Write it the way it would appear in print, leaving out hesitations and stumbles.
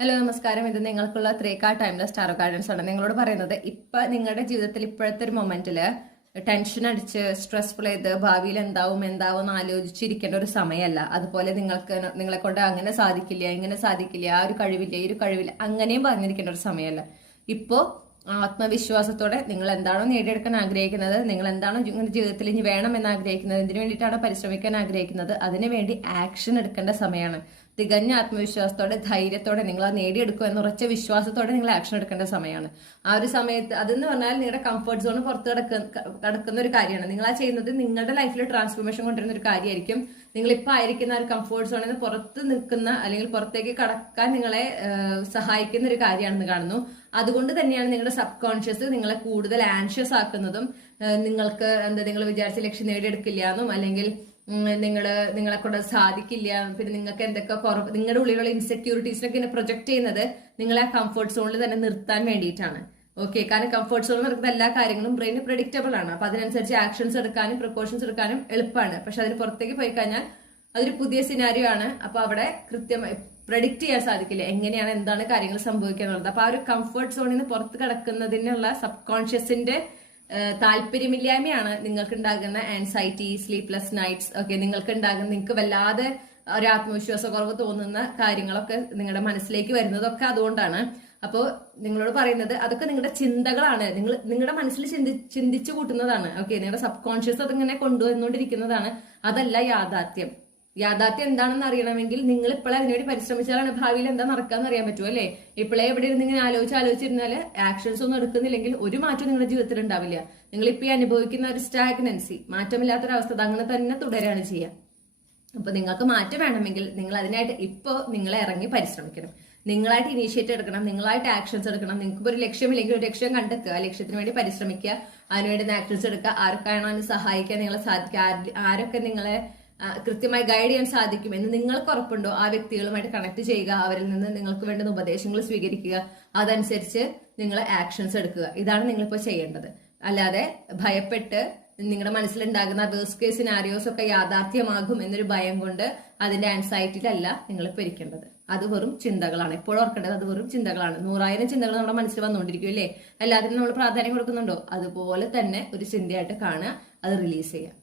Hello നമസ്കാരം. ഇത് നിങ്ങൾക്കുള്ള 3 കാർഡ് ടൈംലെസ് ടാറോ ഗൈഡൻസ് ആണ്. നിങ്ങളോട് പറയുന്നത് ഇപ്പൊ നിങ്ങളുടെ ജീവിതത്തിൽ ഇപ്പോഴത്തെ ഒരു മൊമെന്റില് ടെൻഷൻ അടിച്ച് സ്ട്രെസ്ഫുൾ ചെയ്ത് ഭാവിയിൽ എന്താവും എന്ന് ആലോചിച്ചിരിക്കേണ്ട ഒരു സമയമല്ല. അതുപോലെ നിങ്ങളെ കൊണ്ട് അങ്ങനെ സാധിക്കില്ല, ഇങ്ങനെ സാധിക്കില്ല, ആ ഒരു കഴിവില്ല, ഈ ഒരു കഴിവില്ല, അങ്ങനെയും പറഞ്ഞിരിക്കേണ്ട ഒരു സമയമല്ല. ഇപ്പോ ആത്മവിശ്വാസത്തോടെ നിങ്ങൾ എന്താണോ നേടിയെടുക്കാൻ ആഗ്രഹിക്കുന്നത്, നിങ്ങൾ എന്താണോ ജീവിതത്തിൽ ഇനി വേണമെന്ന് ആഗ്രഹിക്കുന്നത്, എന്തിനു വേണ്ടിയിട്ടാണോ പരിശ്രമിക്കാൻ ആഗ്രഹിക്കുന്നത്, അതിനുവേണ്ടി ആക്ഷൻ എടുക്കേണ്ട സമയമാണ്. തികഞ്ഞ ആത്മവിശ്വാസത്തോടെ ധൈര്യത്തോടെ നിങ്ങൾ അത് നേടിയെടുക്കുക എന്ന ഉറച്ച വിശ്വാസത്തോടെ നിങ്ങൾ ആക്ഷൻ എടുക്കേണ്ട സമയമാണ്. ആ ഒരു സമയത്ത് അതെന്ന് പറഞ്ഞാൽ നിങ്ങളുടെ കംഫർട്ട് സോൺ പുറത്ത് കിടക്കുന്ന ഒരു കാര്യമാണ്. നിങ്ങൾ ആ ചെയ്യുന്നത് നിങ്ങളുടെ ലൈഫിൽ ട്രാൻസ്ഫോർമേഷൻ കൊണ്ടുവരുന്ന ഒരു കാര്യമായിരിക്കും. നിങ്ങൾ ഇപ്പൊ ആയിരിക്കുന്ന ഒരു കംഫർട്ട് സോണിൽ നിന്ന് പുറത്ത് നിൽക്കുന്ന അല്ലെങ്കിൽ പുറത്തേക്ക് കടക്കാൻ നിങ്ങളെ സഹായിക്കുന്ന ഒരു കാര്യമാണെന്ന് കാണുന്നു. അതുകൊണ്ട് തന്നെയാണ് നിങ്ങളുടെ സബ് കോൺഷ്യസ് നിങ്ങളെ കൂടുതൽ ആൻഷ്യസ് ആക്കുന്നതും നിങ്ങൾക്ക് നിങ്ങൾ വിചാരിച്ച ലക്ഷ്യം നേടിയെടുക്കില്ല എന്നും അല്ലെങ്കിൽ നിങ്ങളെ കൊണ്ട് സാധിക്കില്ല, പിന്നെ നിങ്ങൾക്ക് എന്തൊക്കെ കുറവ്, നിങ്ങളുടെ ഉള്ളിലുള്ള ഇൻസെക്യൂരിറ്റീസിനൊക്കെ ഇങ്ങനെ പ്രൊജക്ട് ചെയ്യുന്നത് നിങ്ങളെ ആ കംഫർട്ട് സോണിൽ തന്നെ നിർത്താൻ വേണ്ടിയിട്ടാണ്. ഓക്കെ, കാരണം കംഫർട്ട് സോണിൽ നടക്കുന്ന എല്ലാ കാര്യങ്ങളും ബ്രെയിന് പ്രെഡിക്റ്റബിൾ ആണ്. അപ്പൊ അതിനനുസരിച്ച് ആക്ഷൻസ് എടുക്കാനും പ്രിക്കോഷൻസ് എടുക്കാനും എളുപ്പമാണ്. പക്ഷെ അതിന് പുറത്തേക്ക് പോയി കഴിഞ്ഞാൽ അതൊരു പുതിയ സിനാരിയോ ആണ്. അപ്പൊ അവിടെ കൃത്യമായി പ്രഡിക്റ്റ് ചെയ്യാൻ സാധിക്കില്ല എങ്ങനെയാണ് എന്താണ് കാര്യങ്ങൾ സംഭവിക്കുക എന്നുള്ളത്. അപ്പൊ ആ ഒരു കംഫർട്ട് സോണിൽ നിന്ന് പുറത്ത് കിടക്കുന്നതിനുള്ള സബ് കോൺഷ്യസിന്റെ താല്പര്യമില്ലായ്മയാണ് നിങ്ങൾക്ക് ഉണ്ടാകുന്ന ആൻസൈറ്റി, സ്ലീപ്ലെസ് നൈറ്റ്സ് ഒക്കെ നിങ്ങൾക്ക് വല്ലാതെ ഒരു ആത്മവിശ്വാസ കുറവ് തോന്നുന്ന കാര്യങ്ങളൊക്കെ നിങ്ങളുടെ മനസ്സിലേക്ക് വരുന്നതൊക്കെ അതുകൊണ്ടാണ്. അപ്പോൾ നിങ്ങളോട് പറയുന്നത് അതൊക്കെ നിങ്ങളുടെ ചിന്തകളാണ്, നിങ്ങളുടെ മനസ്സിൽ ചിന്തിച്ചു കൂട്ടുന്നതാണ്. ഓക്കെ, നിങ്ങളുടെ സബ് കോൺഷ്യസ് അതിങ്ങനെ കൊണ്ടുവന്നുകൊണ്ടിരിക്കുന്നതാണ്, അതല്ല യാഥാർത്ഥ്യം. യാഥാർത്ഥ്യം എന്താണെന്ന് അറിയണമെങ്കിൽ നിങ്ങൾ ഇപ്പോഴേ അതിനുവേണ്ടി പരിശ്രമിച്ചാലാണ് ഭാവിയിൽ എന്താ നടക്കാന്ന് അറിയാൻ പറ്റുമോ അല്ലേ? ഇപ്പോഴേ എവിടെ ഇരുന്ന് ഇങ്ങനെ ആലോചിച്ചിരുന്നാല് ആക്ഷൻസ് ഒന്നും എടുക്കുന്നില്ലെങ്കിൽ ഒരു മാറ്റവും നിങ്ങളുടെ ജീവിതത്തിൽ ഉണ്ടാവില്ല. നിങ്ങൾ ഇപ്പൊ അനുഭവിക്കുന്ന ഒരു സ്റ്റാഗ്നൻസി, മാറ്റമില്ലാത്തൊരവസ്ഥ അങ്ങനെ തന്നെ തുടരുകയാണ് ചെയ്യുക. അപ്പൊ നിങ്ങൾക്ക് മാറ്റം വേണമെങ്കിൽ നിങ്ങൾ അതിനായിട്ട് ഇപ്പോ നിങ്ങളെ ഇറങ്ങി പരിശ്രമിക്കണം. നിങ്ങളായിട്ട് ഇനീഷ്യേറ്റ് എടുക്കണം, നിങ്ങളായിട്ട് ആക്ഷൻസ് എടുക്കണം. നിങ്ങൾക്ക് ഒരു ലക്ഷ്യമില്ലെങ്കിൽ ഒരു ലക്ഷ്യം കണ്ടെത്തുക, ആ ലക്ഷ്യത്തിന് വേണ്ടി പരിശ്രമിക്കുക, അതിനുവേണ്ടി ആക്ഷൻസ് എടുക്കുക. ആർക്കാണോ അതിന് സഹായിക്കാൻ നിങ്ങളെ സാധിക്കുക, ആരൊക്കെ നിങ്ങളെ കൃത്യമായി ഗൈഡ് ചെയ്യാൻ സാധിക്കും എന്ന് നിങ്ങൾക്ക് ഉറപ്പുണ്ടോ ആ വ്യക്തികളുമായിട്ട് കണക്ട് ചെയ്യുക, അവരിൽ നിന്ന് നിങ്ങൾക്ക് വേണ്ടുന്ന ഉപദേശങ്ങൾ സ്വീകരിക്കുക, അതനുസരിച്ച് നിങ്ങൾ ആക്ഷൻസ് എടുക്കുക. ഇതാണ് നിങ്ങളിപ്പോൾ ചെയ്യേണ്ടത്. അല്ലാതെ ഭയപ്പെട്ട് നിങ്ങളുടെ മനസ്സിലുണ്ടാകുന്ന വേഴ്സ്റ്റ് കേസ് സിനാരിയോസ് ഒക്കെ യാഥാർത്ഥ്യമാകും എന്നൊരു ഭയം കൊണ്ട് അതിന്റെ ആൻസൈറ്റിയിലല്ല നിങ്ങളിപ്പോൾ ഇരിക്കേണ്ടത്. അത് വെറും ചിന്തകളാണ്. എപ്പോഴും ഓർക്കേണ്ടത് അത് വെറും ചിന്തകളാണ്. 100,000 ചിന്തകൾ നമ്മുടെ മനസ്സിൽ വന്നുകൊണ്ടിരിക്കും അല്ലേ? എല്ലാത്തിനും നമ്മൾ പ്രാധാന്യം കൊടുക്കുന്നുണ്ടോ? അതുപോലെ തന്നെ ഒരു ചിന്തയായിട്ട് കാണുക, അത് റിലീസ് ചെയ്യുക.